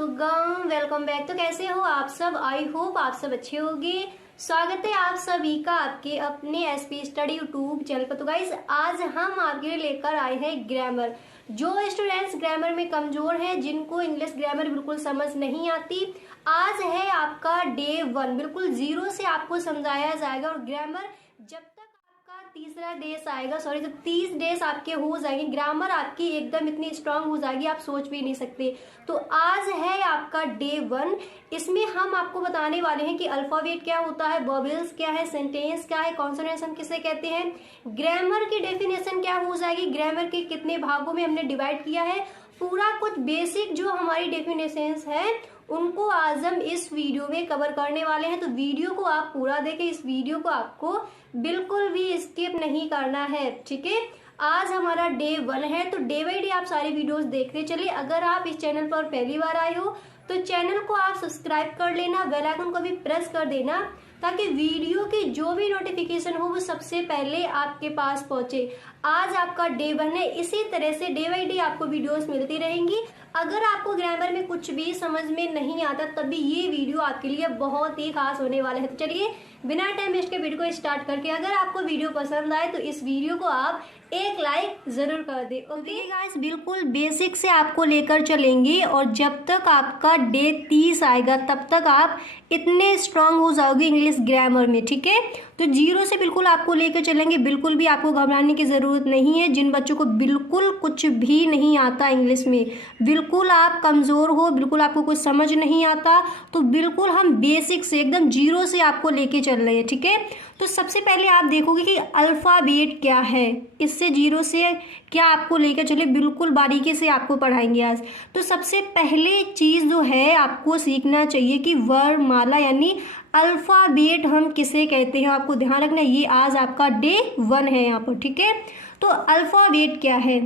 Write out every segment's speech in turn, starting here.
सुगम, welcome back. तो कैसे हो आप सब? आई होप आप सब अच्छे होंगे। स्वागत है आप सभी का आपके अपने एसपी स्टडी यूट्यूब चैनल पर। तो गाइस आज हम आपके लिए लेकर आए हैं ग्रामर। जो स्टूडेंट्स ग्रामर में कमजोर हैं, जिनको इंग्लिश ग्रामर बिल्कुल समझ नहीं आती, आज है आपका डे 1। बिल्कुल जीरो से आपको समझाया जाएगा। और ग्रामर जब तक आपका तीसरा डेज आएगा, सॉरी जब 30 डेज आपके हो जाएंगे, ग्रामर आपकी एकदम इतनी स्ट्रांग हो जाएगी आप सोच भी नहीं सकते। तो आज है आपका डे 1। इसमें हम आपको बताने वाले हैं कि अल्फाबेट क्या होता है, वर्बल्स क्या है, सेंटेंस क्या है, कॉन्सोनेंट्स हम किसे कहते हैं, ग्रामर की डेफिनेशन क्या हो जाएगी, ग्रामर के कितने भागों में हमने डिवाइड किया है, पूरा कुछ बेसिक जो हमारी डेफिनेशंस है उनको आज हम इस वीडियो में कवर करने वाले हैं। तो वीडियो को आप पूरा देखें। इस वीडियो को आपको बिल्कुल भी स्किप नहीं करना है, ठीक है। आज हमारा डे 1 है, तो डे बाई डे आप सारी वीडियोस देखते चलिए। अगर आप इस चैनल पर पहली बार आए हो तो चैनल को आप सब्सक्राइब कर लेना, बेल आइकन को भी प्रेस कर देना, ताकि वीडियो की जो भी नोटिफिकेशन हो वो सबसे पहले आपके पास पहुंचे। आज आपका डे 1 है, इसी तरह से डे बाई डे आपको वीडियोस मिलती रहेंगी। अगर आपको ग्रामर में कुछ भी समझ में नहीं आता तभी ये वीडियो आपके लिए बहुत ही खास होने वाला है। तो चलिए बिना टाइम वेस्ट के वीडियो को स्टार्ट करके, अगर आपको वीडियो पसंद आए तो इस वीडियो को आप एक लाइक जरूर कर दे। ओके गाइस, बिल्कुल बेसिक से आपको लेकर चलेंगे और जब तक आपका डे 30 आएगा तब तक आप इतने स्ट्रांग हो जाओगे इंग्लिश ग्रामर में, ठीक है। तो जीरो से बिल्कुल आपको लेकर चलेंगे, बिल्कुल भी आपको घबराने की ज़रूरत नहीं है। जिन बच्चों को बिल्कुल कुछ भी नहीं आता इंग्लिश में, बिल्कुल आप कमज़ोर हो, बिल्कुल आपको कुछ समझ नहीं आता, तो बिल्कुल हम बेसिक से एकदम जीरो से आपको लेके चल रहे हैं, ठीक है। तो सबसे पहले आप देखोगे कि अल्फ़ाबेट क्या है, इससे जीरो से क्या आपको लेकर चले, बिल्कुल बारीकी से आपको पढ़ाएंगे आज। तो सबसे पहले चीज़ जो है आपको सीखना चाहिए कि वर्णमाला यानी अल्फ़ाबेट हम किसे कहते हैं। आपको ध्यान रखना, ये आज आपका डे 1 है यहाँ पर, ठीक है। तो अल्फ़ाबेट क्या है,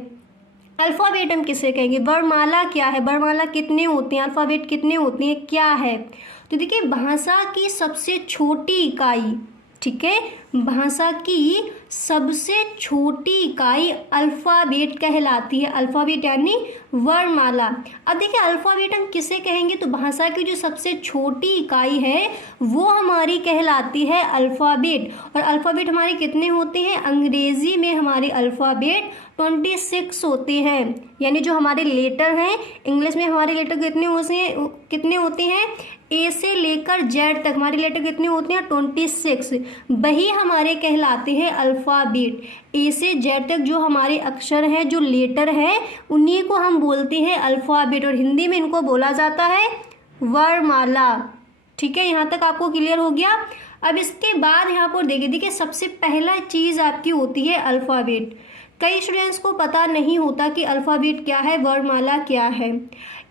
अल्फ़ाबेट हम किसे कहेंगे, वर्णमाला क्या है, वर्णमाला कितने होते हैं, अल्फ़ाबेट कितने होते हैं, क्या है। तो देखिए भाषा की सबसे छोटी इकाई, ठीक है, भाषा की सबसे छोटी इकाई अल्फ़ाबेट कहलाती है। अल्फ़ाबेट यानी वर्णमाला। अब देखिए अल्फ़ाबेट हम किसे कहेंगे, तो भाषा की जो सबसे छोटी इकाई है वो हमारी कहलाती है अल्फ़ाबेट। और अल्फ़ाबेट हमारे कितने होते हैं, अंग्रेज़ी में हमारे अल्फ़ाबेट 26 होते हैं। यानी जो हमारे लेटर हैं, इंग्लिश में हमारे लेटर कितने होते हैं, ए से लेकर जेड तक हमारे लेटर कितने होते हैं, 26। वही हमारे कहलाते हैं अल्फ़ाबेट। ए से जेड तक जो हमारे अक्षर हैं, जो लेटर हैं, उन्हीं को हम बोलते हैं अल्फ़ाबेट। और हिंदी में इनको बोला जाता है वर्णमाला, ठीक है। यहाँ तक आपको क्लियर हो गया। अब इसके बाद यहाँ पर देखिए सबसे पहला चीज़ आपकी होती है अल्फ़ाबेट। कई स्टूडेंट्स को पता नहीं होता कि अल्फ़ाबेट क्या है, वर्णमाला क्या है।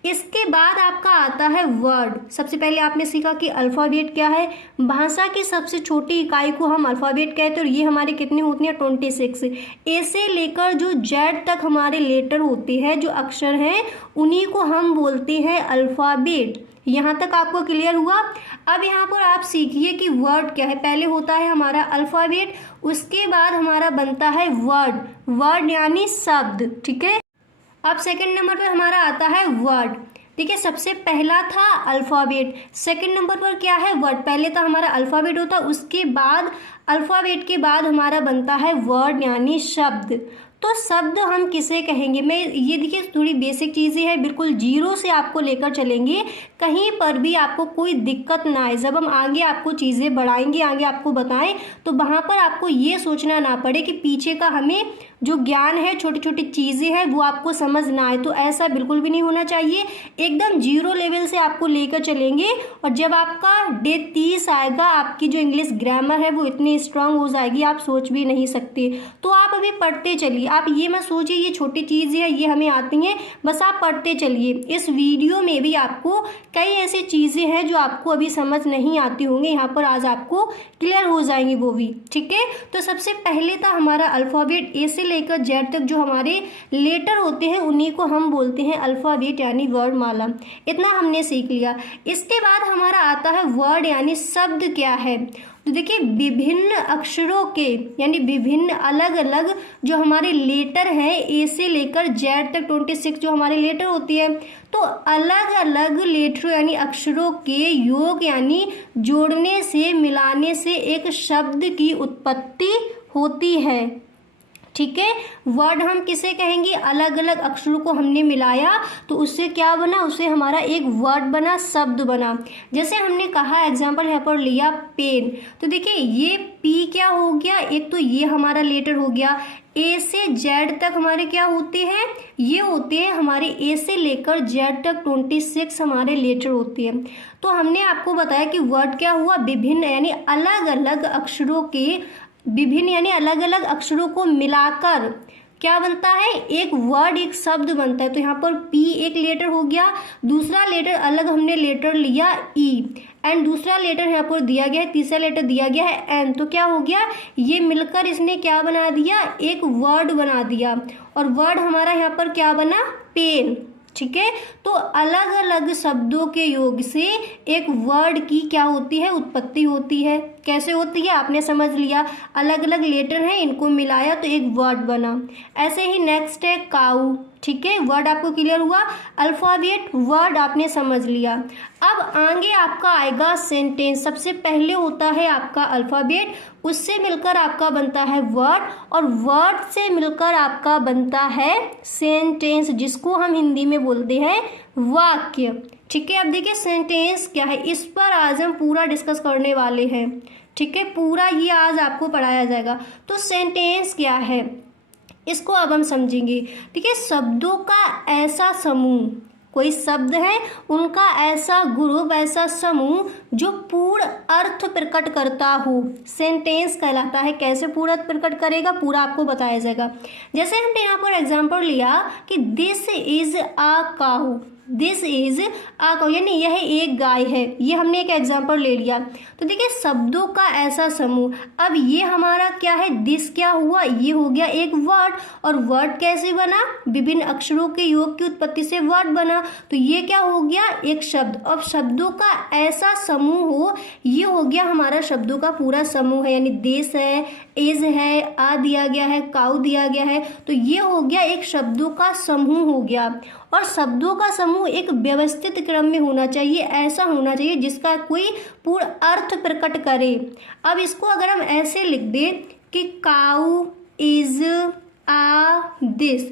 इसके बाद आपका आता है वर्ड। सबसे पहले आपने सीखा कि अल्फ़ाबेट क्या है, भाषा की सबसे छोटी इकाई को हम अल्फ़ाबेट कहते हैं। और ये हमारे कितने होती हैं, 26। ए से लेकर जो जेड तक हमारे लेटर होते हैं, जो अक्षर हैं, उन्हीं को हम बोलते हैं अल्फ़ाबेट। यहाँ तक आपको क्लियर हुआ। अब यहाँ पर आप सीखिए कि वर्ड क्या है। पहले होता है हमारा अल्फ़ाबेट, उसके बाद हमारा बनता है वर्ड। वर्ड यानी शब्द, ठीक है। अब सेकंड नंबर पर हमारा आता है वर्ड। देखिए सबसे पहला था अल्फ़ाबेट, सेकंड नंबर पर क्या है, वर्ड। पहले तो हमारा अल्फ़ाबेट होता, उसके बाद अल्फ़ाबेट के बाद हमारा बनता है वर्ड यानी शब्द। तो शब्द हम किसे कहेंगे, मैं ये देखिए थोड़ी बेसिक चीज़ें हैं, बिल्कुल जीरो से आपको लेकर चलेंगे, कहीं पर भी आपको कोई दिक्कत ना आए। जब हम आगे आपको चीज़ें बढ़ाएंगे, आगे आपको बताएं, तो वहाँ पर आपको ये सोचना ना पड़े कि पीछे का हमें जो ज्ञान है, छोटी छोटी चीज़ें हैं, वो आपको समझ ना आए। तो ऐसा बिल्कुल भी नहीं होना चाहिए। एकदम जीरो लेवल से आपको लेकर चलेंगे और जब आपका डे 30 आएगा, आपकी जो इंग्लिश ग्रामर है वो इतनी स्ट्रांग हो जाएगी आप सोच भी नहीं सकते। तो आप अभी पढ़ते चलिए, आप ये मत सोचिए ये छोटी चीज़ है, ये हमें आती हैं, बस आप पढ़ते चलिए। इस वीडियो में भी आपको कई ऐसी चीज़ें हैं जो आपको अभी समझ नहीं आती होंगी, यहाँ पर आज आपको क्लियर हो जाएंगी वो भी, ठीक है। तो सबसे पहले था हमारा अल्फ़ाबेट। ए से लेकर जेड तक जो हमारे लेटर होते हैं उन्हीं को हम बोलते हैं अल्फ़ाबेट यानी वर्णमाला। इतना हमने सीख लिया। इसके बाद हमारा आता है वर्ड यानी शब्द क्या है। तो देखिए विभिन्न अक्षरों के यानी विभिन्न अलग अलग जो हमारे लेटर हैं ए से लेकर जेड तक 26 जो हमारे लेटर होती है, तो अलग अलग लेटरों यानी अक्षरों के योग यानी जोड़ने से मिलाने से एक शब्द की उत्पत्ति होती है। ठीक है, वर्ड हम किसे कहेंगे, अलग अलग अक्षरों को हमने मिलाया तो उससे क्या बना, उससे हमारा एक वर्ड बना, शब्द बना। जैसे हमने कहा एग्जाम्पल यहाँ पर लिया पेन, तो देखिए ये पी क्या हो गया, एक तो ये हमारा लेटर हो गया। ए से जेड तक हमारे क्या होते हैं, ये होते हैं हमारे ए से लेकर जेड तक 26 हमारे लेटर होते हैं। तो हमने आपको बताया कि वर्ड क्या हुआ, विभिन्न यानी अलग अलग अक्षरों के विभिन्न यानी अलग अलग अक्षरों को मिलाकर क्या बनता है, एक वर्ड, एक शब्द बनता है। तो यहाँ पर पी एक लेटर हो गया, दूसरा लेटर अलग हमने लेटर लिया ई, एंड दूसरा लेटर यहाँ पर दिया गया है, तीसरा लेटर दिया गया है एन, तो क्या हो गया, ये मिलकर इसने क्या बना दिया, एक वर्ड बना दिया। और वर्ड हमारा यहाँ पर क्या बना, पेन। ठीक है, तो अलग अलग शब्दों के योग से एक वर्ड की क्या होती है, उत्पत्ति होती है। कैसे होती है आपने समझ लिया, अलग अलग लेटर हैं इनको मिलाया तो एक वर्ड बना। ऐसे ही नेक्स्ट है काऊ। ठीक है, वर्ड आपको क्लियर हुआ, अल्फाबेट वर्ड आपने समझ लिया। अब आगे आपका आएगा सेंटेंस। सबसे पहले होता है आपका अल्फाबेट, उससे मिलकर आपका बनता है वर्ड, और वर्ड से मिलकर आपका बनता है सेंटेंस, जिसको हम हिंदी में बोलते हैं वाक्य। ठीक है, अब देखिए सेंटेंस क्या है, इस पर आज हम पूरा डिस्कस करने वाले हैं। ठीक है, पूरा ये आज आपको पढ़ाया जाएगा। तो सेंटेंस क्या है इसको अब हम समझेंगे। ठीक है, शब्दों का ऐसा समूह, कोई शब्द है उनका ऐसा ग्रुप, ऐसा समूह जो पूर्ण अर्थ प्रकट करता हो, सेंटेंस कहलाता है। कैसे पूरा अर्थ प्रकट करेगा, पूरा आपको बताया जाएगा। जैसे हमने यहाँ पर एग्जांपल लिया कि this is a cow, this is a cow यानी यह एक गाय है, ये हमने एक एग्जांपल ले लिया। तो देखिए शब्दों का ऐसा समूह, अब ये हमारा क्या है, दिस क्या हुआ, ये हो गया एक वर्ड, और वर्ड कैसे बना, विभिन्न अक्षरों के योग की उत्पत्ति से वर्ड बना, तो ये क्या हो गया, एक शब्द। अब शब्दों का ऐसा समूह हो, ये हो गया हमारा शब्दों का पूरा समूह है, यानी दिस है, इज है, आ दिया गया है, काऊ दिया गया है, तो ये हो गया एक शब्दों का समूह हो गया। और शब्दों का समूह एक व्यवस्थित क्रम में होना चाहिए, ऐसा होना चाहिए जिसका कोई पूर्ण अर्थ प्रकट करे। अब इसको अगर हम ऐसे लिख दें कि काऊ इज आ दिस,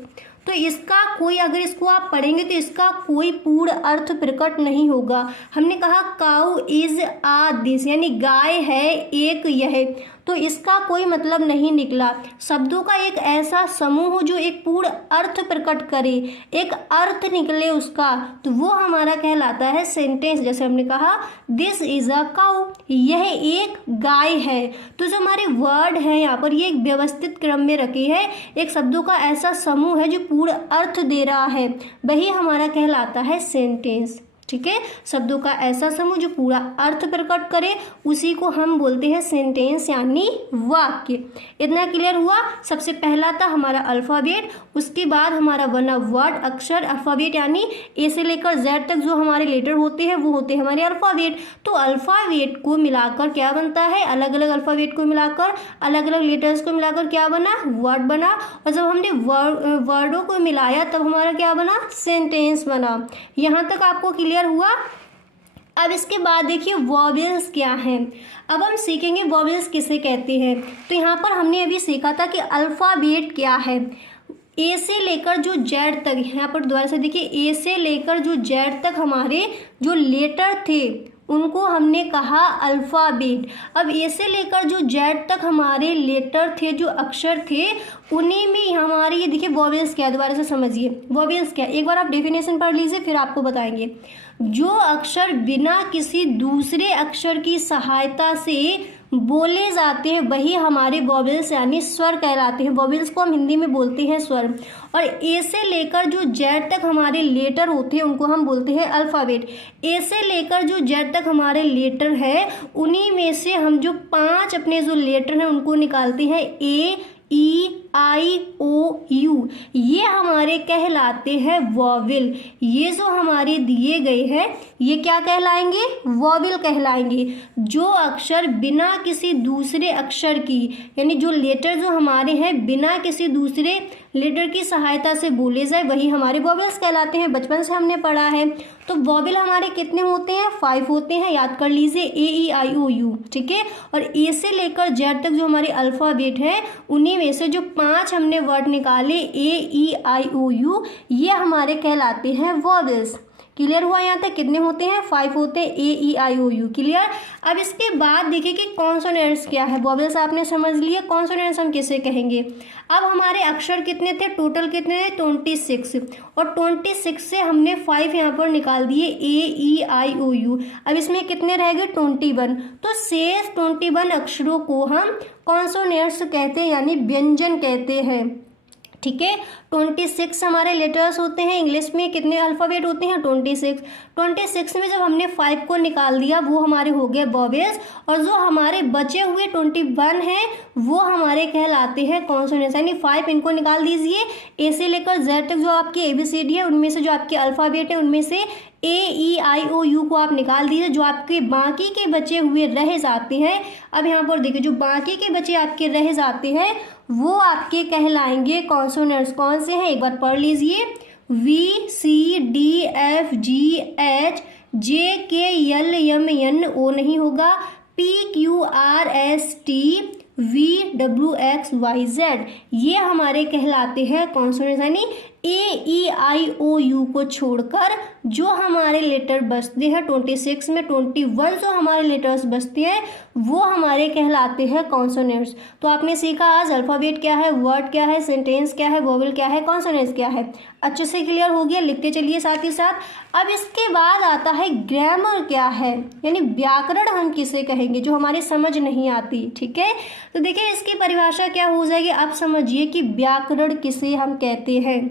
तो इसका कोई, अगर इसको आप पढ़ेंगे तो इसका कोई पूर्ण अर्थ प्रकट नहीं होगा। हमने कहा काऊ इज आ दिस यानी गाय है एक यह, तो इसका कोई मतलब नहीं निकला। शब्दों का एक ऐसा समूह हो जो एक पूर्ण अर्थ प्रकट करे, एक अर्थ निकले उसका, तो वो हमारा कहलाता है सेंटेंस। जैसे हमने कहा दिस इज अ काऊ, यह एक गाय है। तो जो हमारे वर्ड है यहाँ पर ये एक व्यवस्थित क्रम में रखे हैं, एक शब्दों का ऐसा समूह है जो पूर्ण अर्थ दे रहा है, वही हमारा कहलाता है सेंटेंस। ठीक है, शब्दों का ऐसा समूह जो पूरा अर्थ प्रकट करे उसी को हम बोलते हैं सेंटेंस यानी वाक्य। इतना क्लियर हुआ। सबसे पहला था हमारा अल्फाबेट, उसके बाद हमारा बना वर्ड, अक्षर। अल्फाबेट यानी ए से लेकर जेड तक जो हमारे लेटर होते हैं वो होते हैं हमारे अल्फाबेट। तो अल्फाबेट को मिलाकर क्या बनता है, अलग अलग अल्फाबेट को मिलाकर, अलग अलग लेटर्स को मिलाकर क्या बना, वर्ड बना। और जब हमने वर्डों को मिलाया तब हमारा क्या बना, सेंटेंस बना। यहाँ तक आपको क्लियर हुआ। अब इसके बाद देखिए वॉवेल्स क्या हैं। अब हम सीखेंगे वॉवेल्स किसे कहते हैं। तो यहाँ पर हमने अभी सीखा था कि अल्फाबेट क्या है, ए से लेकर जो जेड तक, यहाँ पर दोबारा से देखिए ए से लेकर जो जेड तक हमारे जो लेटर थे उनको हमने कहा अल्फाबेट। अब ए से लेकर जो जेड तक हमारे लेटर थे, जो अक्षर थे, उन्हीं में हमारे ये देखिए वॉवेल्स क्या है, दोबारा से समझिए वॉवेल्स क्या है। एक बार आप डेफिनेशन पढ़ लीजिए फिर आपको बताएंगे। जो अक्षर बिना किसी दूसरे अक्षर की सहायता से बोले जाते हैं वही हमारे वॉवेल्स यानी स्वर कहलाते हैं। वॉवेल्स को हम हिंदी में बोलते हैं स्वर। और ए से लेकर जो जेड तक हमारे लेटर होते हैं उनको हम बोलते हैं अल्फाबेट। ए से लेकर जो जेड तक हमारे लेटर है उन्हीं में से हम जो 5 अपने जो लेटर हैं उनको निकालते हैं, ए, ई, आई ओ यू, ये हमारे कहलाते हैं वॉवेल। ये जो हमारे दिए गए हैं ये क्या कहलाएंगे? वॉवेल कहलाएंगे। जो अक्षर बिना किसी दूसरे अक्षर की, यानी जो लेटर जो हमारे हैं बिना किसी दूसरे लेटर की सहायता से बोले जाए वही हमारे वॉवेल्स कहलाते हैं। बचपन से हमने पढ़ा है। तो वॉवेल हमारे कितने होते हैं? 5 होते हैं, याद कर लीजिए, ए ई आई ओ यू, ठीक है। और ए से लेकर जेड तक जो हमारे अल्फ़ाबेट है उन्हीं में से जो 5 हमने वर्ड निकाले ए ई आई ओ यू, ये हमारे कहलाते हैं वॉवेल्स। क्लियर हुआ? यहाँ तक कितने होते हैं? 5 होते हैं, ए ई आई ओ यू। क्लियर? अब इसके बाद देखिए कि कॉन्सोनेंट्स क्या है। वॉवेल्स आपने समझ लिए, कॉन्सोनेंट्स हम किसे कहेंगे। अब हमारे अक्षर कितने थे? टोटल कितने थे? 26। और 26 से हमने 5 यहाँ पर निकाल दिए, ए ई आई ओ यू। अब इसमें कितने रह गए? 21। तो शेष 21 अक्षरों को हम कॉन्सोनेंट्स कहते हैं, यानी व्यंजन कहते हैं, ठीक है। 26 हमारे लेटर्स होते हैं। इंग्लिश में कितने अल्फ़ाबेट होते हैं? 26 में जब हमने 5 को निकाल दिया वो हमारे हो गए वॉवेल्स, और जो हमारे बचे हुए 21 हैं वो हमारे कहलाते हैं कॉन्सोनेंट्स। यानी 5 इनको निकाल दीजिए, ए से लेकर जेड तक जो आपकी ABCD है उनमें से जो आपके अल्फ़ाबेट है उनमें से ए ई आई ओ यू को आप निकाल दीजिए। जो आपके बाकी के बचे हुए रह जाते हैं, अब यहाँ पर देखिए जो बाकी के बचे आपके रह जाते हैं वो आपके कहलाएंगे कॉन्सोनेंट्स। कौन से हैं एक बार पढ़ लीजिए। VCDFGH JKLMN ओ नहीं होगा, PQRST VWXYZ, ये हमारे कहलाते हैं कॉन्सोनेंट्स। यानी AEIOU को छोड़कर जो हमारे लेटर बचते हैं 26 में 21 जो हमारे लेटर्स बचते हैं वो हमारे कहलाते हैं कॉन्सोनेंट्स। तो आपने सीखा आज अल्फ़ाबेट क्या है, वर्ड क्या है, सेंटेंस क्या है, वोवेल क्या है, कॉन्सोनेंट्स क्या है। अच्छे से क्लियर हो गया? लिखते चलिए साथ ही साथ। अब इसके बाद आता है ग्रामर क्या है, यानी व्याकरण हम किसे कहेंगे, जो हमारे समझ नहीं आती, ठीक है। तो देखिए इसकी परिभाषा क्या हो जाएगी, आप समझिए कि व्याकरण किसे हम कहते हैं।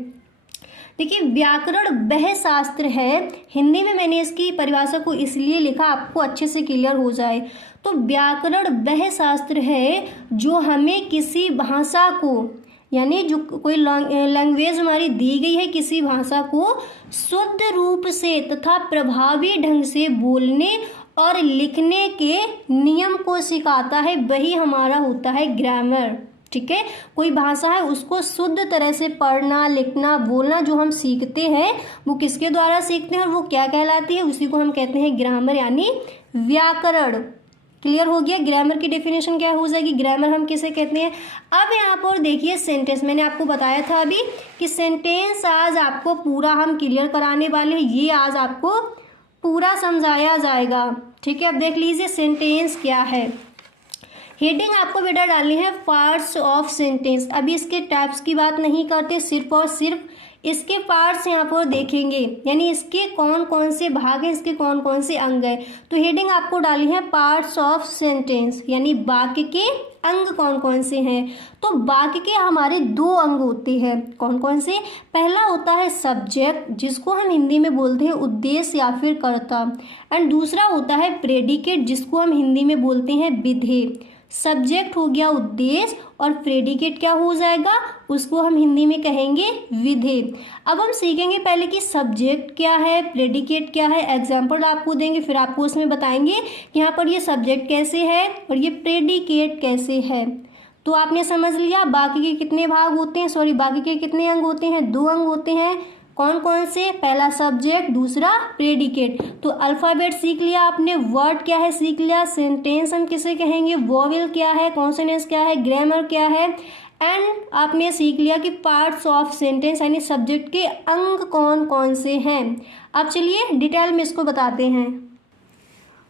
देखिए व्याकरण वह शास्त्र है, हिंदी में मैंने इसकी परिभाषा को इसलिए लिखा आपको अच्छे से क्लियर हो जाए। तो व्याकरण वह शास्त्र है जो हमें किसी भाषा को, यानी जो कोई लैंग्वेज हमारी दी गई है किसी भाषा को शुद्ध रूप से तथा प्रभावी ढंग से बोलने और लिखने के नियम को सिखाता है, वही हमारा होता है ग्रामर, ठीक है। कोई भाषा है उसको शुद्ध तरह से पढ़ना, लिखना, बोलना जो हम सीखते हैं वो किसके द्वारा सीखते हैं और वो क्या कहलाती है, उसी को हम कहते हैं ग्रामर यानी व्याकरण। क्लियर हो गया? ग्रामर की डेफिनेशन क्या हो जाएगी, ग्रामर हम किसे कहते हैं। अब यहाँ पर देखिए सेंटेंस, मैंने आपको बताया था अभी कि सेंटेंस आज आपको पूरा हम क्लियर कराने वाले हैं, ये आज आपको पूरा समझाया जाएगा, ठीक है। अब देख लीजिए सेंटेंस क्या है। हेडिंग आपको बेटा डालनी है पार्ट्स ऑफ सेंटेंस। अभी इसके टाइप्स की बात नहीं करते, सिर्फ और सिर्फ इसके पार्ट्स यहाँ पर देखेंगे, यानी इसके कौन कौन से भाग हैं, इसके कौन कौन से अंग हैं। तो हेडिंग आपको डालनी है पार्ट्स ऑफ सेंटेंस, यानी वाक्य के अंग कौन कौन से हैं। तो वाक्य के हमारे 2 अंग होते हैं, कौन कौन से। पहला होता है सब्जेक्ट, जिसको हम हिंदी में बोलते हैं उद्देश्य या फिर कर्ता, एंड दूसरा होता है प्रेडिकेट, जिसको हम हिंदी में बोलते हैं विधेय। सब्जेक्ट हो गया उद्देश्य और प्रेडिकेट क्या हो जाएगा, उसको हम हिंदी में कहेंगे विधेय। अब हम सीखेंगे पहले कि सब्जेक्ट क्या है, प्रेडिकेट क्या है, एग्जाम्पल आपको देंगे, फिर आपको उसमें बताएंगे कि यहाँ पर ये सब्जेक्ट कैसे है और ये प्रेडिकेट कैसे है। तो आपने समझ लिया बाकी के कितने भाग होते हैं, बाकी के कितने अंग होते हैं, 2 अंग होते हैं। कौन कौन से, पहला सब्जेक्ट, दूसरा प्रेडिकेट। तो अल्फ़ाबेट सीख लिया आपने, वर्ड क्या है सीख लिया, सेंटेंस हम किसे कहेंगे, वोवेल क्या है, कॉन्सोनेंट्स क्या है, ग्रामर क्या है, एंड आपने सीख लिया कि पार्ट्स ऑफ सेंटेंस यानी सब्जेक्ट के अंग कौन कौन से हैं। अब चलिए डिटेल में इसको बताते हैं।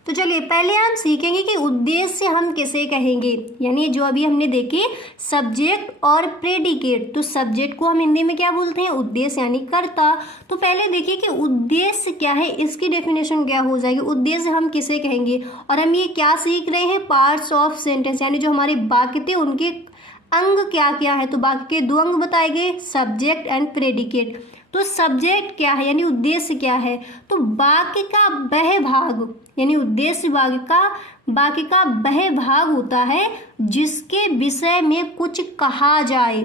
तो चलिए पहले हम सीखेंगे कि उद्देश्य हम किसे कहेंगे, यानी जो अभी हमने देखे सब्जेक्ट और प्रेडिकेट। तो सब्जेक्ट को हम हिंदी में क्या बोलते हैं, उद्देश्य यानी कर्ता। तो पहले देखिए कि उद्देश्य क्या है, इसकी डेफिनेशन क्या हो जाएगी, उद्देश्य हम किसे कहेंगे। और हम ये क्या सीख रहे हैं, पार्ट्स ऑफ सेंटेंस, यानी जो हमारे वाक्य थे उनके अंग क्या क्या है। तो वाक्य के 2 अंग बताए गए, सब्जेक्ट एंड प्रेडिकेट। तो सब्जेक्ट क्या है यानी उद्देश्य क्या है, तो वाक्य का वह भाग यानी उद्देश्य वाक्य का वह भाग होता है जिसके विषय में कुछ कहा जाए।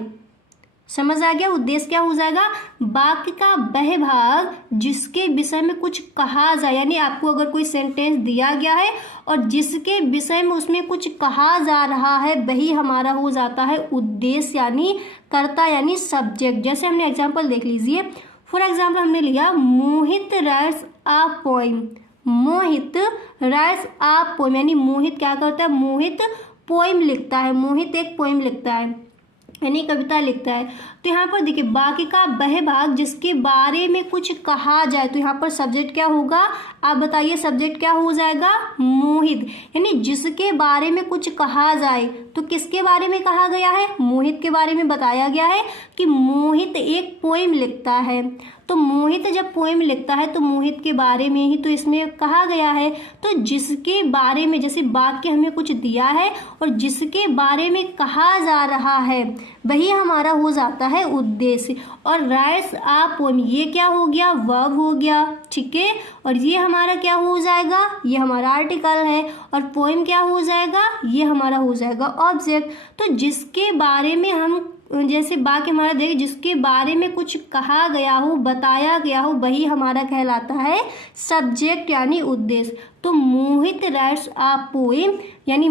समझ आ गया, उद्देश्य क्या हो जाएगा, वाक्य का वह भाग जिसके विषय में कुछ कहा जाए, यानी आपको अगर कोई सेंटेंस दिया गया है और जिसके विषय में उसमें कुछ कहा जा रहा है वही हमारा हो जाता है उद्देश्य यानी कर्ता यानी सब्जेक्ट। जैसे हमने एग्जाम्पल देख लीजिए, फॉर एग्जाम्पल हमने लिया Mohit writes a poem. Mohit writes a poem यानी मोहित क्या करता है, मोहित पोइम लिखता है, मोहित एक पोइम लिखता है यानी कविता लिखता है। तो यहाँ पर देखिए वाक्य का वह भाग जिसके बारे में कुछ कहा जाए, तो यहाँ पर सब्जेक्ट क्या होगा, आप बताइए सब्जेक्ट क्या हो जाएगा, मोहित, यानी जिसके बारे में कुछ कहा जाए। तो किसके बारे में कहा गया है, मोहित के बारे में बताया गया है कि मोहित एक पोइम लिखता है। तो मोहित जब पोइम लिखता है तो मोहित के बारे में ही तो इसमें कहा गया है। तो जिसके बारे में, जैसे वाक्य हमें कुछ दिया है और जिसके बारे में कहा जा रहा है वही हमारा हो जाता है उद्देश्य। और राइट्स अ पोइम ये क्या हो गया, वर्ब हो गया, ठीक है। और ये हमारा क्या हो जाएगा, ये हमारा आर्टिकल है। और पोइम क्या हो जाएगा, ये हमारा हो जाएगा ऑब्जेक्ट। तो जिसके बारे में हम, जैसे वाक्य हमारा देखिए जिसके बारे में कुछ कहा गया हो, बताया गया हो, वही हमारा कहलाता है सब्जेक्ट यानी उद्देश्य। तो मोहित राइट्स अ पोएम यानी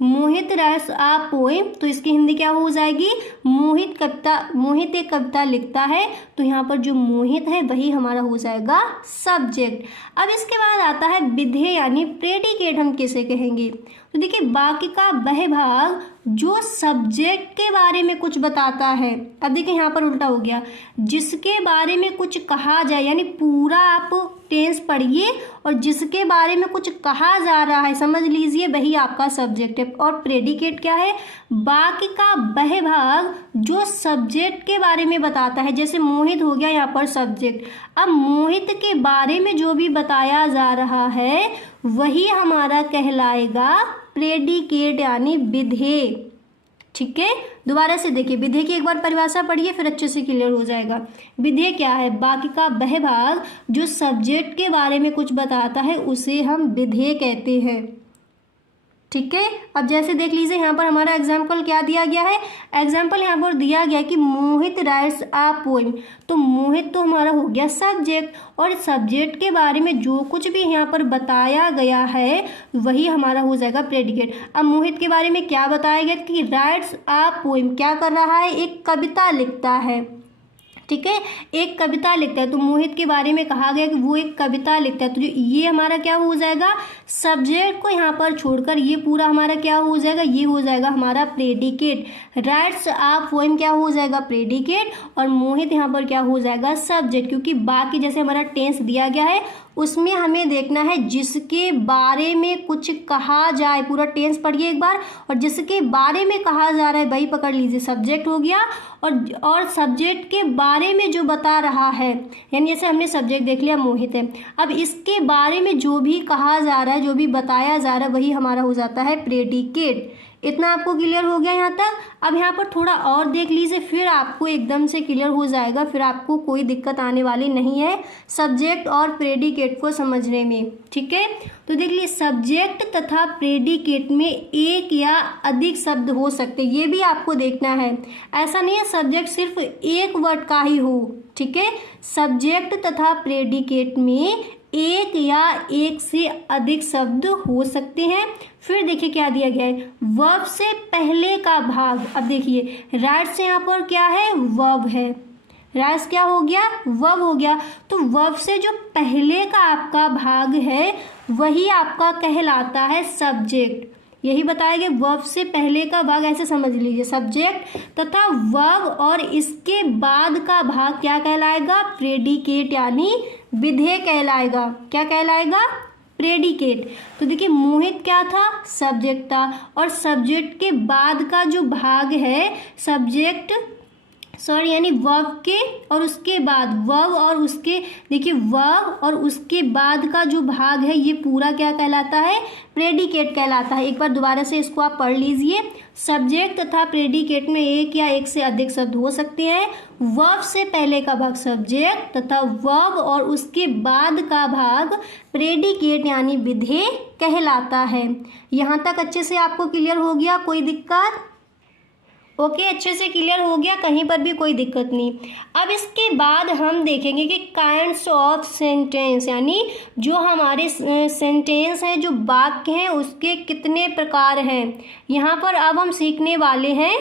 मोहित राइट्स अ पोएम, तो इसकी हिंदी क्या हो जाएगी, मोहित एक कविता लिखता है। तो यहाँ पर जो मोहित है वही हमारा हो जाएगा सब्जेक्ट। अब इसके बाद आता है विधेय यानी प्रेडिकेट, हम किसे कहेंगे। तो देखिए वाक्य का वह भाग जो सब्जेक्ट के बारे में कुछ बताता है। अब देखिए यहाँ पर उल्टा हो गया, जिसके बारे में कुछ कहा जाए, यानी पूरा आप टेंस पढ़िए और जिसके बारे में कुछ कहा जा रहा है समझ लीजिए वही आपका सब्जेक्ट है। और प्रेडिकेट क्या है, वाक्य का वह भाग जो सब्जेक्ट के बारे में बताता है। जैसे मोहित हो गया यहाँ पर सब्जेक्ट। अब मोहित के बारे में जो भी बताया जा रहा है वही हमारा कहलाएगा प्रेडिकेट यानी विधेय, ठीक है। दोबारा से देखिए, विधेय की एक बार परिभाषा पढ़िए फिर अच्छे से क्लियर हो जाएगा। विधेय क्या है, वाक्य का वह भाग जो सब्जेक्ट के बारे में कुछ बताता है उसे हम विधेय कहते हैं, ठीक है। अब जैसे देख लीजिए यहाँ पर हमारा एग्जाम्पल क्या दिया गया है, एग्जाम्पल यहाँ पर दिया गया कि मोहित राइट्स अ पोएम। तो मोहित तो हमारा हो गया सब्जेक्ट, और सब्जेक्ट के बारे में जो कुछ भी यहाँ पर बताया गया है वही हमारा हो जाएगा प्रेडिकेट। अब मोहित के बारे में क्या बताया गया कि राइट्स अ पोएम, क्या कर रहा है, एक कविता लिखता है, ठीक है, एक कविता लिखता है। तो मोहित के बारे में कहा गया कि वो एक कविता लिखता है। तो ये हमारा क्या हो जाएगा, सब्जेक्ट को यहाँ पर छोड़कर ये पूरा हमारा क्या हो जाएगा, ये हो जाएगा हमारा प्रेडिकेट। राइट्स अ पोएम क्या हो जाएगा, प्रेडिकेट, और मोहित यहाँ पर क्या हो जाएगा, सब्जेक्ट। क्योंकि बाकी जैसे हमारा टेंस दिया गया है उसमें हमें देखना है जिसके बारे में कुछ कहा जाए, पूरा टेंस पढ़िए एक बार, और जिसके बारे में कहा जा रहा है वही पकड़ लीजिए, सब्जेक्ट हो गया। और सब्जेक्ट के बारे में जो बता रहा है, यानी जैसे हमने सब्जेक्ट देख लिया मोहित है, अब इसके बारे में जो भी कहा जा रहा है, जो भी बताया जा रहा है वही हमारा हो जाता है प्रेडिकेट। इतना आपको क्लियर हो गया यहाँ तक। अब यहाँ पर थोड़ा और देख लीजिए फिर आपको एकदम से क्लियर हो जाएगा, फिर आपको कोई दिक्कत आने वाली नहीं है सब्जेक्ट और प्रेडिकेट को समझने में, ठीक है। तो देख लीजिए सब्जेक्ट तथा प्रेडिकेट में एक या अधिक शब्द हो सकते, ये भी आपको देखना है। ऐसा नहीं है सब्जेक्ट सिर्फ एक वर्ड का ही हो, ठीक है। सब्जेक्ट तथा प्रेडिकेट में एक या एक से अधिक शब्द हो सकते हैं। फिर देखिए क्या दिया गया है, वर्ब से पहले का भाग। अब देखिए राइट्स यहाँ पर क्या है, वर्ब है, राइट्स क्या हो गया, वर्ब हो गया। तो वर्ब से जो पहले का आपका भाग है वही आपका कहलाता है सब्जेक्ट। यही बताया गया, वर्ब से पहले का भाग ऐसे समझ लीजिए सब्जेक्ट, तथा वर्ब और इसके बाद का भाग क्या कहलाएगा, प्रेडिकेट यानी विधेय कहलाएगा। क्या कहलाएगा, प्रेडिकेट। तो देखिए मोहित क्या था, सब्जेक्ट था, और सब्जेक्ट के बाद का जो भाग है सब्जेक्ट सॉरी यानी वर्ब के और उसके बाद वर्ब और उसके, देखिए वर्ब और उसके बाद का जो भाग है ये पूरा क्या कहलाता है, प्रेडिकेट कहलाता है। एक बार दोबारा से इसको आप पढ़ लीजिए। सब्जेक्ट तथा प्रेडिकेट में एक या एक से अधिक शब्द हो सकते हैं। वर्ब से पहले का भाग सब्जेक्ट तथा वर्ब और उसके बाद का भाग प्रेडिकेट यानी विधेय कहलाता है। यहाँ तक अच्छे से आपको क्लियर हो गया, कोई दिक्कत? ओके, अच्छे से क्लियर हो गया, कहीं पर भी कोई दिक्कत नहीं। अब इसके बाद हम देखेंगे कि काइंड्स ऑफ सेंटेंस, यानी जो हमारे सेंटेंस हैं, जो वाक्य हैं, उसके कितने प्रकार हैं। यहाँ पर अब हम सीखने वाले हैं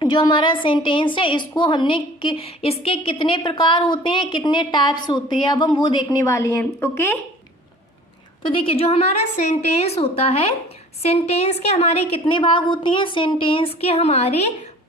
जो हमारा सेंटेंस है इसको हमने इसके कितने प्रकार होते हैं, कितने टाइप्स होते हैं, अब हम वो देखने वाले हैं। ओके, तो देखिए जो हमारा सेंटेंस होता है, सेंटेंस के हमारे कितने भाग होते हैं, सेंटेंस के हमारे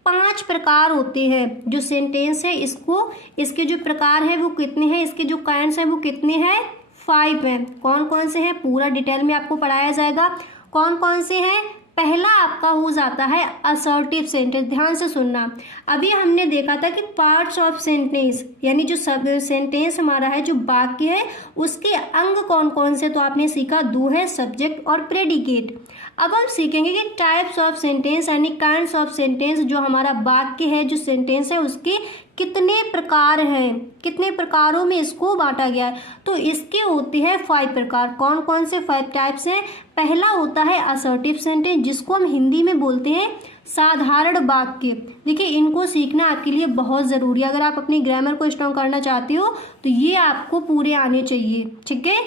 5 प्रकार होते हैं। जो सेंटेंस है इसको, इसके जो प्रकार है वो कितने हैं, इसके जो काइंड्स हैं वो कितने हैं, 5 हैं। कौन कौन से हैं पूरा डिटेल में आपको पढ़ाया जाएगा। कौन कौन से हैं, पहला आपका हो जाता है असर्टिव सेंटेंस। ध्यान से सुनना, अभी हमने देखा था कि पार्ट्स ऑफ सेंटेंस यानी जो सब सेंटेंस हमारा है, जो वाक्य है, उसके अंग कौन कौन से, तो आपने सीखा 2 है, सब्जेक्ट और प्रेडिकेट। अब हम सीखेंगे कि टाइप्स ऑफ सेंटेंस यानी काइंड्स ऑफ सेंटेंस, जो हमारा वाक्य है, जो सेंटेंस है, उसके कितने प्रकार हैं, कितने प्रकारों में इसको बांटा गया है। तो इसके होते हैं 5 प्रकार। कौन कौन से 5 टाइप्स हैं। पहला होता है असर्टिव सेंटेंस, जिसको हम हिंदी में बोलते हैं साधारण वाक्य। देखिए इनको सीखना आपके लिए बहुत ज़रूरी है। अगर आप अपनी ग्रामर को स्ट्रॉन्ग करना चाहते हो तो ये आपको पूरे आने चाहिए, ठीक है।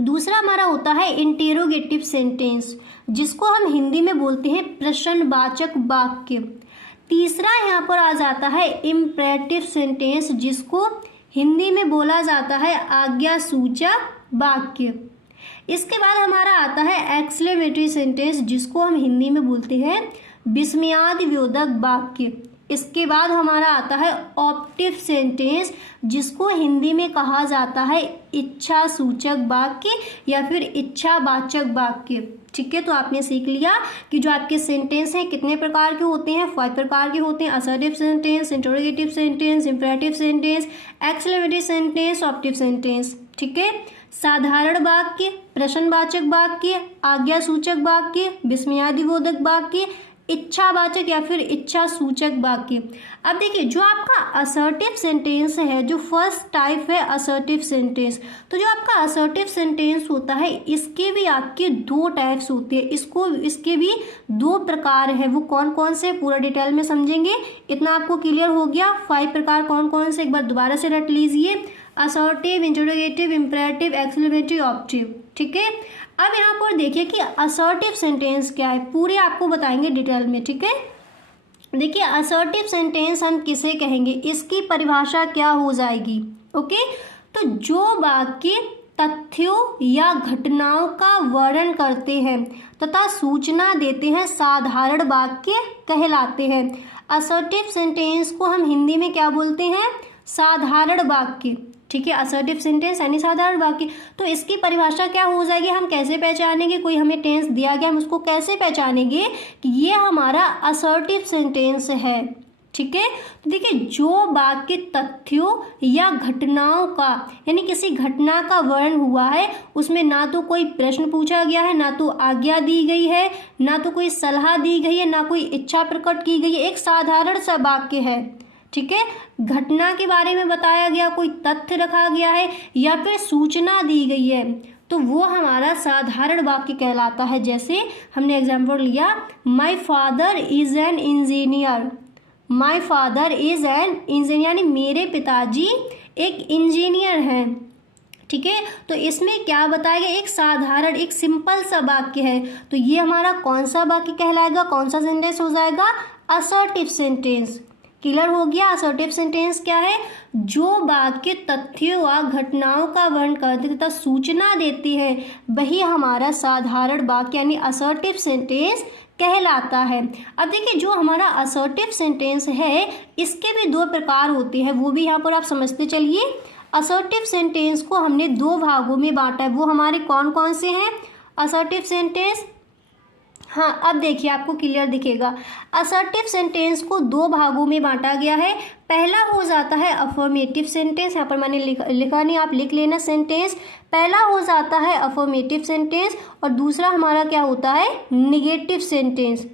दूसरा हमारा होता है इंटेरोगेटिव सेंटेंस, जिसको हम हिंदी में बोलते हैं प्रश्नवाचक वाक्य। तीसरा यहाँ पर आ जाता है इम्परेटिव सेंटेंस, जिसको हिंदी में बोला जाता है आज्ञासूचक वाक्य। इसके बाद हमारा आता है एक्सक्लेमेटरी सेंटेंस, जिसको हम हिंदी में बोलते हैं विस्मयादिबोधक वाक्य। इसके बाद हमारा आता है ऑप्टिव सेंटेंस, जिसको हिंदी में कहा जाता है इच्छा सूचक वाक्य या फिर इच्छावाचक वाक्य, ठीक है। तो आपने सीख लिया कि जो आपके सेंटेंस हैं कितने प्रकार के होते हैं, 5 प्रकार के होते हैं। Assertive sentence, interrogative sentence, imperative sentence, exclamatory sentence, optative sentence, ठीक है। साधारण वाक्य, प्रश्नवाचक वाक्य, आज्ञासूचक वाक्य, विस्मयादिबोधक वाक्य, इच्छावाचक या फिर इच्छा सूचक वाक्य। अब देखिए जो आपका असर्टिव सेंटेंस है, जो फर्स्ट टाइप है असर्टिव सेंटेंस, तो जो आपका असर्टिव सेंटेंस होता है इसके भी आपके 2 टाइप्स होते हैं। इसके भी 2 प्रकार है। वो कौन कौन से पूरा डिटेल में समझेंगे। इतना आपको क्लियर हो गया। 5 प्रकार कौन कौन से, एक बार दोबारा से रट लीजिए। असर्टिव, इंटरोगेटिव, इम्परेटिव, एक्सक्लेमेटरी, ऑप्टिव, ठीक है। अब यहाँ पर देखिए कि असर्टिव सेंटेंस क्या है, पूरे आपको बताएंगे डिटेल में, ठीक है। देखिए असर्टिव सेंटेंस हम किसे कहेंगे, इसकी परिभाषा क्या हो जाएगी। ओके, तो जो वाक्य तथ्यों या घटनाओं का वर्णन करते हैं तथा सूचना देते हैं साधारण वाक्य कहलाते हैं। असर्टिव सेंटेंस को हम हिंदी में क्या बोलते हैं, साधारण वाक्य, ठीक है। असर्टिव सेंटेंस यानी साधारण वाक्य। तो इसकी परिभाषा क्या हो जाएगी, हम कैसे पहचानेंगे, कोई हमें टेंस दिया गया हम उसको कैसे पहचानेंगे कि ये हमारा असर्टिव सेंटेंस है, ठीक है। तो देखिए जो वाक्य तथ्यों या घटनाओं का यानी किसी घटना का वर्णन हुआ है, उसमें ना तो कोई प्रश्न पूछा गया है, ना तो आज्ञा दी गई है, ना तो कोई सलाह दी गई है, ना कोई इच्छा प्रकट की गई है, एक साधारण सा वाक्य है, ठीक है। घटना के बारे में बताया गया, कोई तथ्य रखा गया है या फिर सूचना दी गई है, तो वो हमारा साधारण वाक्य कहलाता है। जैसे हमने एग्जाम्पल लिया, my father is an engineer. My father is an engineer यानी मेरे पिताजी एक इंजीनियर हैं, ठीक है। तो इसमें क्या बताया गया, एक साधारण एक सिंपल सा वाक्य है। तो ये हमारा कौन सा वाक्य कहलाएगा, कौन सा सेंटेंस हो जाएगा, असर्टिव सेंटेंस। क्लियर हो गया। असर्टिव सेंटेंस क्या है, जो वाक्य तथ्यों व घटनाओं का वर्णन करते तथा सूचना देती है वही हमारा साधारण वाक्य यानी असर्टिव सेंटेंस कहलाता है। अब देखिए जो हमारा असर्टिव सेंटेंस है इसके भी 2 प्रकार होते हैं, वो भी यहाँ पर आप समझते चलिए। असर्टिव सेंटेंस को हमने 2 भागों में बांटा है, वो हमारे कौन कौन से हैं असर्टिव सेंटेंस। हाँ, अब देखिए आपको क्लियर दिखेगा। असर्टिव सेंटेंस को दो भागों में बांटा गया है। पहला हो जाता है अफर्मेटिव सेंटेंस, यहाँ पर मैंने लिखा नहीं, आप लिख लेना सेंटेंस। पहला हो जाता है अफर्मेटिव सेंटेंस और दूसरा हमारा क्या होता है, निगेटिव सेंटेंस।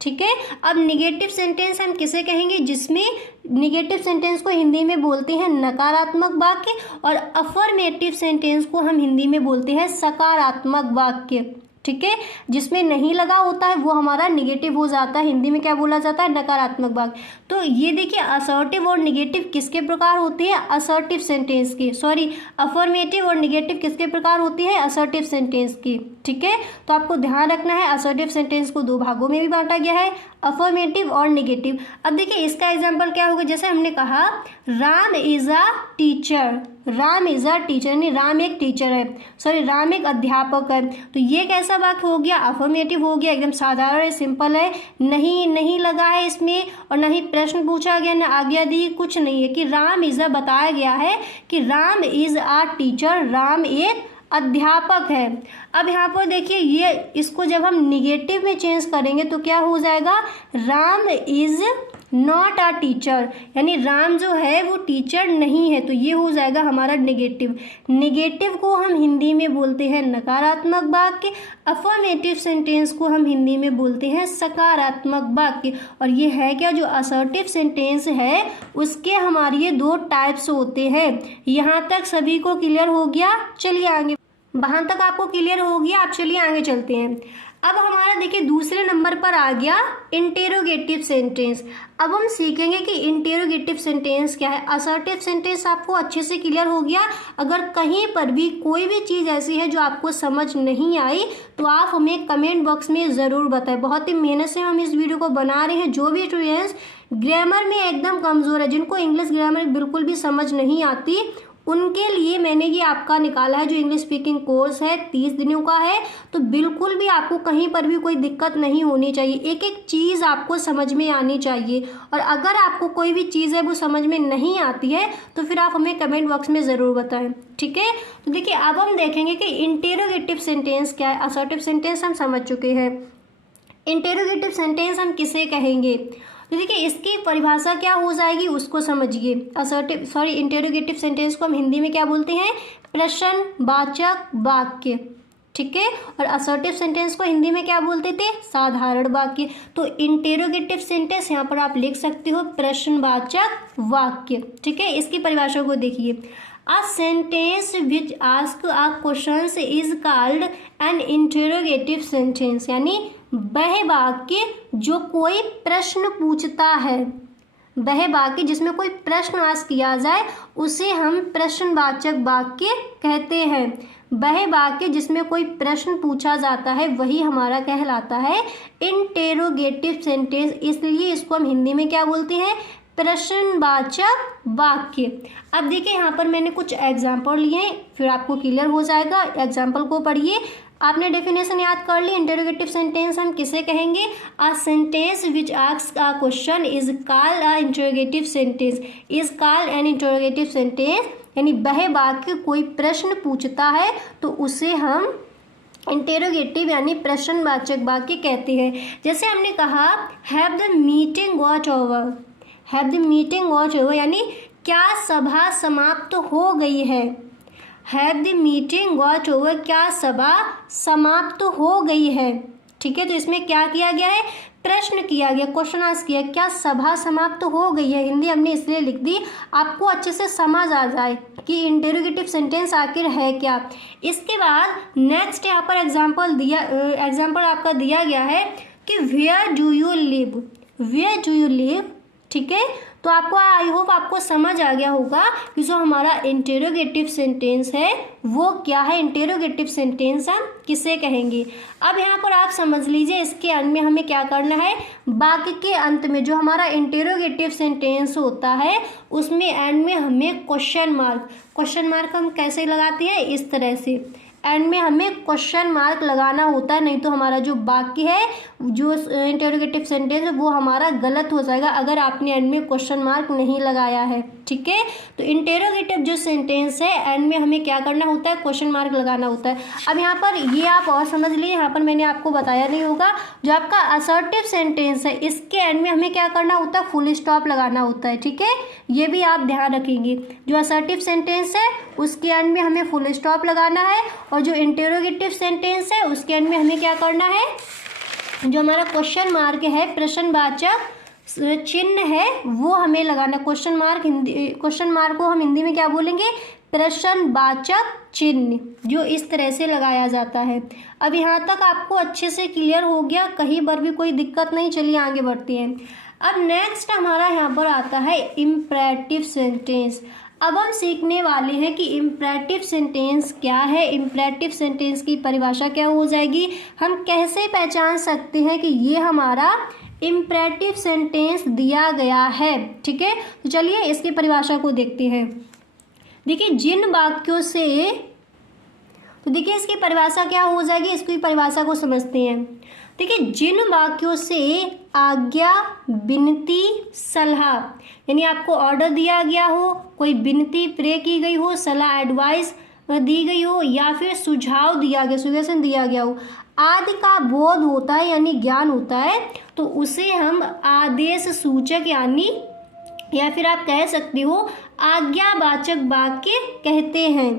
ठीक है, अब निगेटिव सेंटेंस हम किसे कहेंगे, जिसमें निगेटिव सेंटेंस को हिंदी में बोलते हैं नकारात्मक वाक्य और अफर्मेटिव सेंटेंस को हम हिंदी में बोलते हैं सकारात्मक वाक्य। ठीक है, जिसमें नहीं लगा होता है वो हमारा निगेटिव हो जाता है, हिंदी में क्या बोला जाता है, नकारात्मक वाक्य। तो ये देखिए असर्टिव और निगेटिव किसके प्रकार होते हैं, असर्टिव सेंटेंस की, सॉरी अफर्मेटिव और निगेटिव किसके प्रकार होती है, असर्टिव सेंटेंस की। ठीक है, तो आपको ध्यान रखना है असर्टिव सेंटेंस को दो भागों में भी बांटा गया है, अफर्मेटिव और निगेटिव। अब देखिए इसका एग्जाम्पल क्या होगा, जैसे हमने कहा Ram is a teacher, Ram is a teacher यानी राम एक टीचर है, सॉरी राम एक अध्यापक है। तो ये कैसा वाक्य हो गया, अफर्मेटिव हो गया, एकदम साधारण है, सिंपल है, नहीं लगा है इसमें और ना ही प्रश्न पूछा गया, ना आज्ञा दी, कुछ नहीं है कि राम इज अ बताया गया है कि Ram is a teacher, Ram एक अध्यापक है। अब यहाँ पर देखिए ये इसको जब हम निगेटिव में चेंज करेंगे तो क्या हो जाएगा, Ram is not a teacher, यानी राम जो है वो टीचर नहीं है, तो ये हो जाएगा हमारा निगेटिव। निगेटिव को हम हिंदी में बोलते हैं नकारात्मक वाक्य, अफर्मेटिव सेंटेंस को हम हिंदी में बोलते हैं सकारात्मक वाक्य। और ये है क्या, जो असर्टिव सेंटेंस है उसके हमारे ये दो टाइप्स होते हैं। यहाँ तक सभी को क्लियर हो गया, चलिए आगे, वहाँ तक आपको क्लियर हो गया, आप चलिए आगे चलते हैं। अब हमारा देखिए दूसरे नंबर पर आ गया इंटेरोगेटिव सेंटेंस। अब हम सीखेंगे कि इंटेरोगेटिव सेंटेंस क्या है। असर्टिव सेंटेंस आपको अच्छे से क्लियर हो गया। अगर कहीं पर भी कोई भी चीज़ ऐसी है जो आपको समझ नहीं आई तो आप हमें कमेंट बॉक्स में ज़रूर बताएं। बहुत ही मेहनत से हम इस वीडियो को बना रहे हैं। जो भी स्टूडेंट्स ग्रामर में एकदम कमज़ोर है, जिनको इंग्लिश ग्रामर बिल्कुल भी समझ नहीं आती, उनके लिए मैंने ये आपका निकाला है जो इंग्लिश स्पीकिंग कोर्स है, 30 दिनों का है। तो बिल्कुल भी आपको कहीं पर भी कोई दिक्कत नहीं होनी चाहिए, एक एक चीज़ आपको समझ में आनी चाहिए। और अगर आपको कोई भी चीज़ है वो समझ में नहीं आती है तो फिर आप हमें कमेंट बॉक्स में ज़रूर बताएं। ठीक है, तो देखिए अब हम देखेंगे कि इंटेरोगेटिव सेंटेंस क्या है। असर्टिव सेंटेंस हम समझ चुके हैं, इंटेरोगेटिव सेंटेंस हम किसे कहेंगे। तो देखिए इसकी परिभाषा क्या हो जाएगी उसको समझिए। इंटेरोगेटिव सेंटेंस को हम हिंदी में क्या बोलते हैं, प्रश्नवाचक वाक्य। ठीक है, और असर्टिव सेंटेंस को हिंदी में क्या बोलते थे, साधारण वाक्य। तो इंटेरोगेटिव सेंटेंस यहाँ पर आप लिख सकते हो प्रश्नवाचक वाक्य। ठीक है, इसकी परिभाषा को देखिए, A sentence which asks a question is called an interrogative sentence, यानी वह वाक्य जो कोई प्रश्न पूछता है, वह वाक्य जिसमें कोई प्रश्न आस्क किया जाए उसे हम प्रश्नवाचक वाक्य कहते हैं। वह वाक्य जिसमें कोई प्रश्न पूछा जाता है वही हमारा कहलाता है इंटेरोगेटिव सेंटेंस। इसलिए इसको हम हिंदी में क्या बोलते हैं, प्रश्नवाचक वाक्य। अब देखिए यहाँ पर मैंने कुछ एग्जाम्पल लिए, फिर आपको क्लियर हो जाएगा। एग्जाम्पल को पढ़िए, आपने डेफिनेशन याद कर ली। इंटेरोगेटिव सेंटेंस हम किसे कहेंगे, a sentence which asks a question is called a interrogative sentence, is called an interrogative sentence, यानी वह वाक्य कोई प्रश्न पूछता है तो उसे हम इंटेरोगेटिव यानी प्रश्नवाचक वाक्य कहते हैं। जैसे हमने कहा have the meeting got over, have the meeting got over यानी क्या सभा समाप्त हो गई है। Have the meeting got over, क्या सभा समाप्त हो गई है। ठीक है, तो इसमें क्या किया गया है, प्रश्न किया गया, क्वेश्चन आस्क किया, क्या सभा समाप्त हो गई है। हिंदी हमने इसलिए लिख दी आपको अच्छे से समझ आ जाए कि इंटेरोगेटिव सेंटेंस आखिर है क्या। इसके बाद नेक्स्ट यहाँ पर एग्जाम्पल आपका दिया गया है कि where do you live, where do you live. ठीक है, तो आपको आई होप आपको समझ आ गया होगा कि जो हमारा इंटेरोगेटिव सेंटेंस है वो क्या है, इंटेरोगेटिव सेंटेंस हम किसे कहेंगे। अब यहाँ पर आप समझ लीजिए इसके अंत में हमें क्या करना है, वाक्य के अंत में जो हमारा इंटेरोगेटिव सेंटेंस होता है उसमें एंड में हमें क्वेश्चन मार्क हम कैसे लगाते हैं, इस तरह से एंड में हमें क्वेश्चन मार्क लगाना होता है, नहीं तो हमारा जो बाकी है जो इंटरोगेटिव सेंटेंस है वो हमारा गलत हो जाएगा अगर आपने एंड में क्वेश्चन मार्क नहीं लगाया है। ठीक है, तो इंटरोगेटिव जो सेंटेंस है एंड में हमें क्या करना होता है, क्वेश्चन मार्क लगाना होता है। अब यहाँ पर ये आप और समझ लीजिए, यहाँ पर मैंने आपको बताया नहीं होगा, जो आपका असर्टिव सेंटेंस है इसके एंड में हमें क्या करना होता है, फुल स्टॉप लगाना होता है। ठीक है, ये भी आप ध्यान रखेंगे, जो असर्टिव सेंटेंस है उसके एंड में हमें फुल स्टॉप लगाना है, और जो इंटरोगेटिव सेंटेंस है उसके एंड में हमें क्या करना है, जो हमारा क्वेश्चन मार्क है, प्रश्नवाचक चिन्ह है, वो हमें लगाना। क्वेश्चन मार्क को हम हिंदी में क्या बोलेंगे, प्रश्नवाचक चिन्ह, जो इस तरह से लगाया जाता है। अब यहाँ तक आपको अच्छे से क्लियर हो गया, कहीं पर भी कोई दिक्कत नहीं। चलिए आगे बढ़ते हैं। अब नेक्स्ट हमारा यहाँ पर आता है इम्परेटिव सेंटेंस। अब हम सीखने वाले हैं कि इम्परेटिव सेंटेंस क्या है, इम्परेटिव सेंटेंस की परिभाषा क्या हो जाएगी, हम कैसे पहचान सकते हैं कि ये हमारा इम्परेटिव सेंटेंस दिया गया है। ठीक है, तो चलिए इसकी परिभाषा को देखते हैं। देखिए जिन वाक्यों से, तो देखिए इसकी परिभाषा क्या हो जाएगी, इसकी परिभाषा को समझते हैं। देखिए जिन वाक्यों से आज्ञा, विनती, सलाह, यानी आपको ऑर्डर दिया गया हो, कोई विनती प्रे की गई हो, सलाह एडवाइस दी गई हो, या फिर सुझाव दिया गया, सजेशन दिया गया हो, आदि का बोध होता है यानी ज्ञान होता है, तो उसे हम आदेश सूचक यानी, या फिर आप कह सकते हो आज्ञावाचक वाक्य कहते हैं।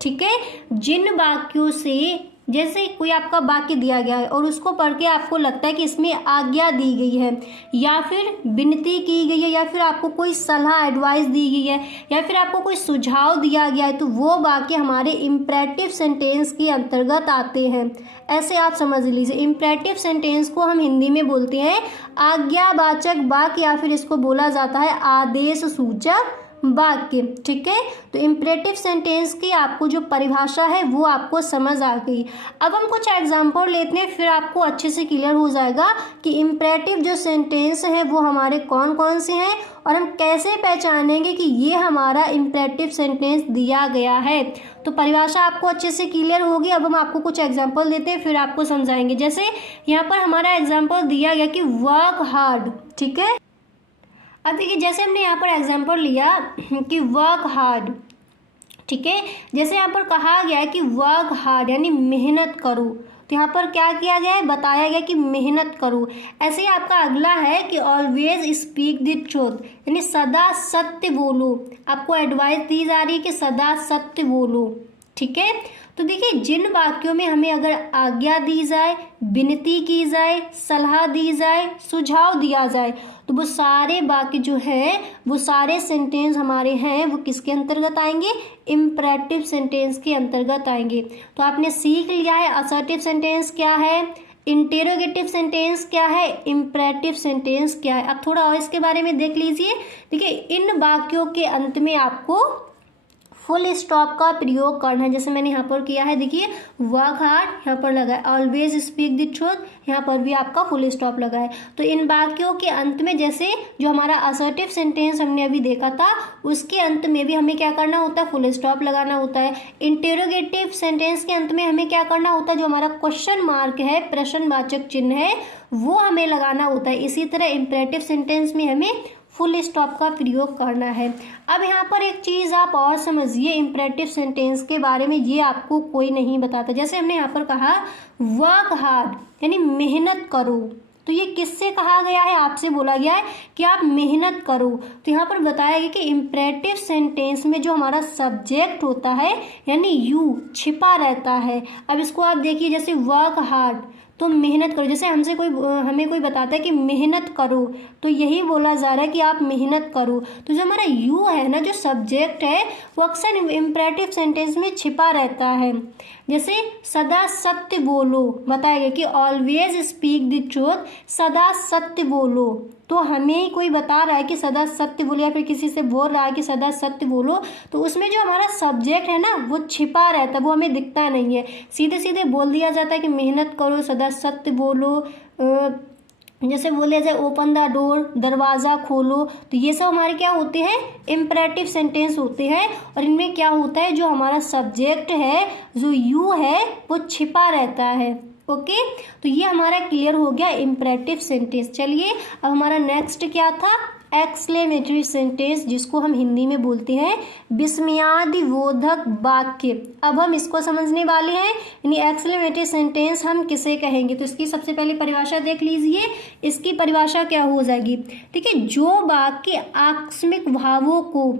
ठीक है, जिन वाक्यों से, जैसे कोई आपका वाक्य दिया गया है और उसको पढ़ के आपको लगता है कि इसमें आज्ञा दी गई है, या फिर विनती की गई है, या फिर आपको कोई सलाह एडवाइस दी गई है, या फिर आपको कोई सुझाव दिया गया है, तो वो वाक्य हमारे इम्परेटिव सेंटेंस के अंतर्गत आते हैं। ऐसे आप समझ लीजिए, इम्परेटिव सेंटेंस को हम हिंदी में बोलते हैं आज्ञावाचक वाक्य, या फिर इसको बोला जाता है आदेश सूचक वाक्य। ठीक है, तो इम्परेटिव सेंटेंस की आपको जो परिभाषा है वो आपको समझ आ गई। अब हम कुछ एग्जाम्पल लेते हैं, फिर आपको अच्छे से क्लियर हो जाएगा कि इम्परेटिव जो सेंटेंस है वो हमारे कौन कौन से हैं, और हम कैसे पहचानेंगे कि ये हमारा इम्परेटिव सेंटेंस दिया गया है। तो परिभाषा आपको अच्छे से क्लियर होगी। अब हम आपको कुछ एग्जाम्पल देते हैं, फिर आपको समझाएंगे। जैसे यहाँ पर हमारा एग्जाम्पल दिया गया कि वर्क हार्ड। ठीक है, अब देखिए जैसे हमने यहाँ पर एग्जाम्पल लिया कि वर्क हार्ड। ठीक है, जैसे यहाँ पर कहा गया है कि वर्क हार्ड यानी मेहनत करो, तो यहाँ पर क्या किया गया है, बताया गया कि मेहनत करो। ऐसे ही आपका अगला है कि ऑलवेज स्पीक द ट्रूथ, यानी सदा सत्य बोलो, आपको एडवाइस दी जा रही है कि सदा सत्य बोलो। ठीक है, तो देखिए जिन वाक्यों में हमें अगर आज्ञा दी जाए, विनती की जाए, सलाह दी जाए, सुझाव दिया जाए, तो वो सारे वाक्य जो है, वो सारे सेंटेंस हमारे हैं वो किसके अंतर्गत आएंगे, इम्परेटिव सेंटेंस के अंतर्गत आएंगे। तो आपने सीख लिया है असर्टिव सेंटेंस क्या है, इंटेरोगेटिव सेंटेंस क्या है, इम्परेटिव सेंटेंस क्या है। अब थोड़ा और इसके बारे में देख लीजिए। देखिए इन वाक्यों के अंत में आपको फुल स्टॉप का प्रयोग करना है, जैसे मैंने यहाँ पर किया है। देखिए वर्क हार्ड यहाँ पर लगा है, ऑलवेज स्पीक द ट्रूथ यहाँ पर भी आपका फुल स्टॉप लगा है। तो इन वाक्यों के अंत में, जैसे जो हमारा असर्टिव सेंटेंस हमने अभी देखा था, उसके अंत में भी हमें क्या करना होता है, फुल स्टॉप लगाना होता है। इंटेरोगेटिव सेंटेंस के अंत में हमें क्या करना होता है, जो हमारा क्वेश्चन मार्क है, प्रश्नवाचक चिन्ह है, वो हमें लगाना होता है। इसी तरह इम्परेटिव सेंटेंस में हमें फुल स्टॉप का प्रयोग करना है। अब यहाँ पर एक चीज़ आप और समझिए इम्परेटिव सेंटेंस के बारे में, ये आपको कोई नहीं बताता। जैसे हमने यहाँ पर कहा वर्क हार्ड यानी मेहनत करो, तो ये किससे कहा गया है, आपसे बोला गया है कि आप मेहनत करो। तो यहाँ पर बताया गया कि इम्परेटिव सेंटेंस में जो हमारा सब्जेक्ट होता है यानी यू छिपा रहता है। अब इसको आप देखिए, जैसे वर्क हार्ड तो मेहनत करो, जैसे हमें कोई बताता है कि मेहनत करो, तो यही बोला जा रहा है कि आप मेहनत करो। तो जो हमारा यू है ना, जो सब्जेक्ट है, वो अक्सर इम्परेटिव सेंटेंस में छिपा रहता है। जैसे सदा सत्य बोलो, बताया गया कि ऑलवेज स्पीक द ट्रूथ, सदा सत्य बोलो, तो हमें कोई बता रहा है कि सदा सत्य बोलो, या फिर किसी से बोल रहा है कि सदा सत्य बोलो, तो उसमें जो हमारा सब्जेक्ट है ना वो छिपा रहता है, वो हमें दिखता नहीं है। सीधे सीधे बोल दिया जाता है कि मेहनत करो, सदा सत्य बोलो, जैसे बोले जाए ओपन द डोर, दरवाज़ा खोलो, तो ये सब हमारे क्या होते हैं, इम्परेटिव सेंटेंस होते हैं। और इनमें क्या होता है, जो हमारा सब्जेक्ट है, जो यू है, वो छिपा रहता है। ओके, तो ये हमारा क्लियर हो गया इम्परेटिव सेंटेंस। चलिए अब हमारा नेक्स्ट क्या था, एक्सक्लेमेटरी सेंटेंस, जिसको हम हिंदी में बोलते हैं विस्मयादिबोधक वाक्य। अब हम इसको समझने वाले हैं, यानी एक्सक्लेमेटरी सेंटेंस हम किसे कहेंगे। तो इसकी सबसे पहले परिभाषा देख लीजिए। इसकी परिभाषा क्या हो जाएगी, ठीक है, जो वाक्य आकस्मिक भावों को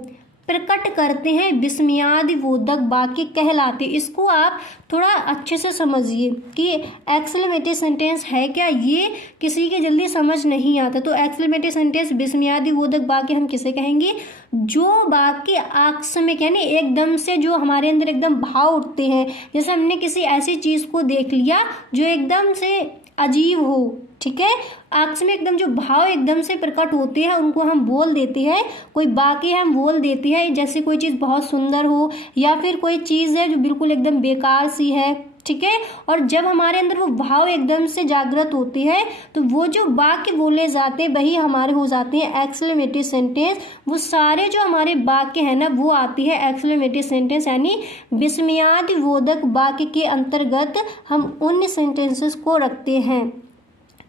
प्रकट करते हैं विस्मयादिबोधक वाक्य कहलाते। इसको आप थोड़ा अच्छे से समझिए कि एक्सक्लेमेटरी सेंटेंस है क्या, ये किसी के जल्दी समझ नहीं आता। तो एक्सक्लेमेटरी सेंटेंस विस्मयादिबोधक वाक्य हम किसे कहेंगे, जो वाक्य आकस्मिक यानी एकदम से जो हमारे अंदर एकदम भाव उठते हैं। जैसे हमने किसी ऐसी चीज़ को देख लिया जो एकदम से अजीब हो, ठीक है, आकस्मिक एकदम जो भाव एकदम से प्रकट होते हैं उनको हम बोल देते हैं, कोई वाक्य हम बोल देते हैं। जैसे कोई चीज़ बहुत सुंदर हो या फिर कोई चीज़ है जो बिल्कुल एकदम बेकार सी है, ठीक है, और जब हमारे अंदर वो भाव एकदम से जागृत होते हैं तो वो जो वाक्य बोले जाते हैं वही हमारे हो जाते हैं एक्सक्लेमेटरी सेंटेंस। वो सारे जो हमारे वाक्य हैं ना वो आती है एक्सक्लेमेटरी सेंटेंस, यानी विस्मयादिबोधक वाक्य के अंतर्गत हम उन सेंटेंसेस को रखते हैं।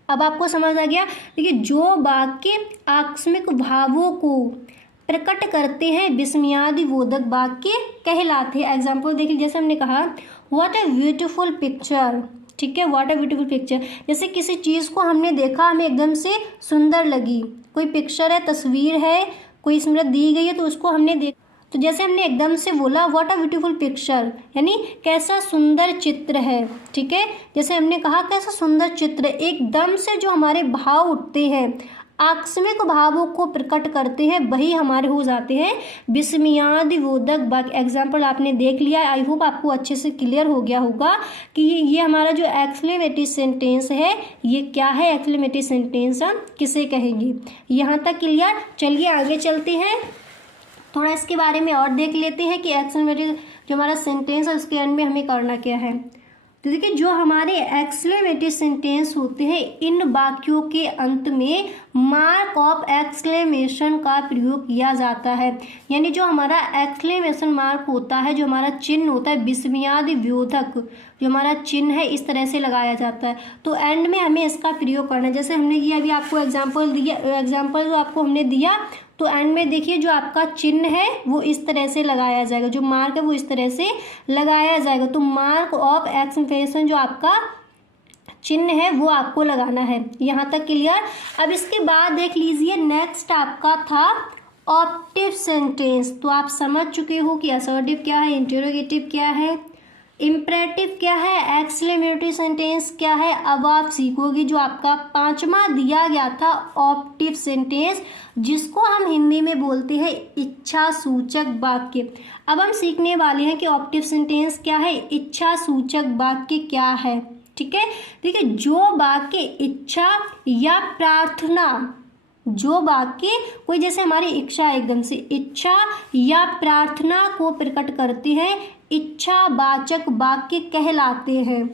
अब आपको समझ आ गया। देखिए, जो वाक्य आकस्मिक भावों को प्रकट करते हैं विस्मयादिबोधक वाक्य कहलाते हैं। एग्जाम्पल देखिए, जैसे हमने कहा व्हाट ए ब्यूटीफुल पिक्चर, ठीक है, व्हाट ए ब्यूटीफुल पिक्चर। जैसे किसी चीज़ को हमने देखा, हमें एकदम से सुंदर लगी, कोई पिक्चर है, तस्वीर है, कोई स्मृति दी गई है, तो उसको हमने देखा, तो जैसे हमने एकदम से बोला व्हाट अ ब्यूटीफुल पिक्चर, यानी कैसा सुंदर चित्र है, ठीक है। जैसे हमने कहा कैसा सुंदर चित्र, एकदम से जो हमारे भाव उठते हैं, आकस्मिक भावों को प्रकट करते हैं, वही हमारे हो जाते हैं विस्मयादिबोधक वाक्य। एग्जाम्पल आपने देख लिया, आई होप आपको अच्छे से क्लियर हो गया होगा कि ये हमारा जो एक्सक्लेमेटरी सेंटेंस है ये क्या है, एक्सक्लेमेटरी सेंटेंस हम किसे कहेंगे। यहाँ तक क्लियर। चलिए आगे चलते हैं, थोड़ा इसके बारे में और देख लेते हैं कि एक्सक्लेमेटरी जो हमारा सेंटेंस है उसके एंड में हमें करना क्या है। तो देखिए, जो हमारे एक्सक्लेमेटरी सेंटेंस होते हैं इन वाक्यों के अंत में मार्क ऑफ एक्सक्लेमेशन का प्रयोग किया जाता है। यानी जो हमारा एक्सक्लेमेशन मार्क होता है, जो हमारा चिन्ह होता है विस्मयादिबोधक, जो हमारा चिन्ह है इस तरह से लगाया जाता है। तो एंड में हमें इसका प्रयोग करना है। जैसे हमने ये अभी आपको एग्जाम्पल दिया, एग्जाम्पल जो आपको हमने दिया, तो एंड में देखिए जो आपका चिन्ह है वो इस तरह से लगाया जाएगा, जो मार्क है वो इस तरह से लगाया जाएगा। तो मार्क ऑफ एक्सक्लेमेशन जो आपका चिन्ह है वो आपको लगाना है। यहाँ तक क्लियर। अब इसके बाद देख लीजिए, नेक्स्ट आपका था ऑप्टिव सेंटेंस। तो आप समझ चुके हो कि असर्टिव क्या है, इंटरोगेटिव क्या है, इम्परेटिव क्या है, एक्सक्लेमेटरी सेंटेंस क्या है। अब आप सीखोगे जो आपका पांचवा दिया गया था ऑप्टिव सेंटेंस, जिसको हम हिंदी में बोलते हैं इच्छा सूचक वाक्य। अब हम सीखने वाले हैं कि ऑप्टिव सेंटेंस क्या है, इच्छा सूचक वाक्य क्या है, ठीक है। देखिए, जो वाक्य इच्छा या प्रार्थना, जो वाक्य कोई जैसे हमारी इच्छा है, एकदम से इच्छा या प्रार्थना को प्रकट करते हैं, इच्छावाचक वाक्य कहलाते हैं।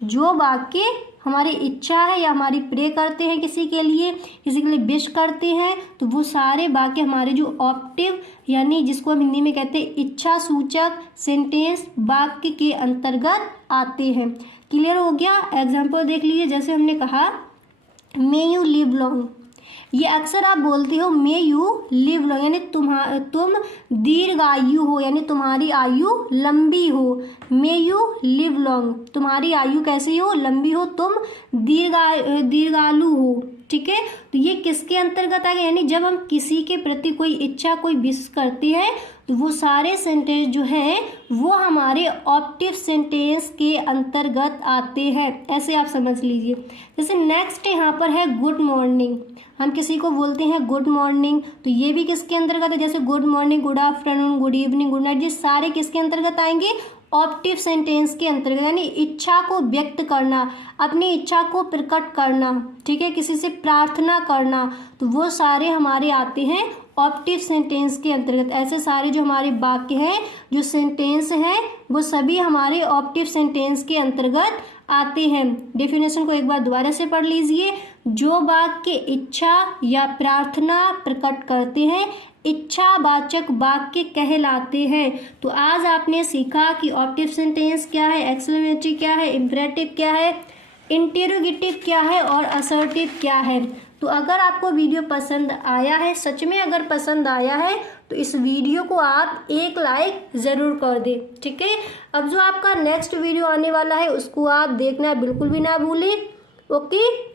जो वाक्य हमारी इच्छा है या हमारी प्रे करते हैं किसी के लिए विश करते हैं, तो वो सारे वाक्य हमारे जो ऑप्टिव यानी जिसको हम हिंदी में कहते हैं इच्छा सूचक सेंटेंस वाक्य के अंतर्गत आते हैं। क्लियर हो गया। एग्जाम्पल देख लीजिए, जैसे हमने कहा मे यू लिव लॉन्ग, ये अक्सर आप बोलते हो मे यू लिव लॉन्ग, यानी तुम दीर्घायु हो, यानी तुम्हारी आयु लंबी हो। मे यू लिव लॉन्ग, तुम्हारी आयु कैसी हो, लंबी हो, तुम दीर्घालु हो, ठीक है। तो ये किसके अंतर्गत आ गया, यानी जब हम किसी के प्रति कोई इच्छा कोई विश करते हैं तो वो सारे सेंटेंस जो हैं वो हमारे ऑप्टिव सेंटेंस के अंतर्गत आते हैं, ऐसे आप समझ लीजिए। जैसे नेक्स्ट यहाँ पर है गुड मॉर्निंग, हम किसी को बोलते हैं गुड मॉर्निंग, तो ये भी किसके अंतर्गत है, जैसे good morning, good afternoon, good evening, good night, ये सारे किसके अंतर्गत आएंगे, ऑप्टिव सेंटेंस के अंतर्गत। यानी इच्छा को व्यक्त करना, अपनी इच्छा को प्रकट करना, ठीक है, किसी से प्रार्थना करना, तो वो सारे हमारे आते हैं ऑप्टिव सेंटेंस के अंतर्गत। ऐसे सारे जो हमारे वाक्य हैं, जो सेंटेंस हैं, वो सभी हमारे ऑप्टिव सेंटेंस के अंतर्गत आते हैं। डेफिनेशन को एक बार दोबारा से पढ़ लीजिए। जो वाक्य इच्छा या प्रार्थना प्रकट करते हैं इच्छावाचक वाक्य कहलाते हैं। तो आज आपने सीखा कि ऑप्टिव सेंटेंस क्या है, एक्सक्लेमेटरी क्या है, इम्परेटिव क्या है, इंटेरोगेटिव क्या है और असर्टिव क्या है। तो अगर आपको वीडियो पसंद आया है, सच में अगर पसंद आया है तो इस वीडियो को आप एक लाइक ज़रूर कर दें, ठीक है। अब जो आपका नेक्स्ट वीडियो आने वाला है उसको आप देखना बिल्कुल भी ना भूलें, ओके।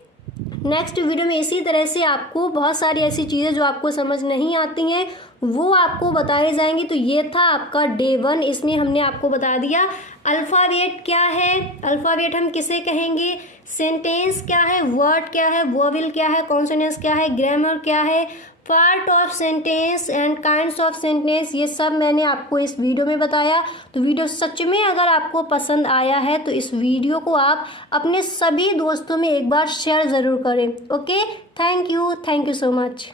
नेक्स्ट वीडियो में इसी तरह से आपको बहुत सारी ऐसी चीज़ें जो आपको समझ नहीं आती हैं वो आपको बताए जाएंगी। तो ये था आपका डे 1, इसमें हमने आपको बता दिया अल्फ़ाबेट क्या है, अल्फ़ाबेट हम किसे कहेंगे, सेंटेंस क्या है, वर्ड क्या है, वोवेल क्या है, कॉन्सोनेंट्स क्या है, ग्रामर क्या है, part of sentence and kinds of sentence, ये सब मैंने आपको इस वीडियो में बताया। तो वीडियो सच में अगर आपको पसंद आया है तो इस वीडियो को आप अपने सभी दोस्तों में एक बार शेयर ज़रूर करें, okay. Thank you so much.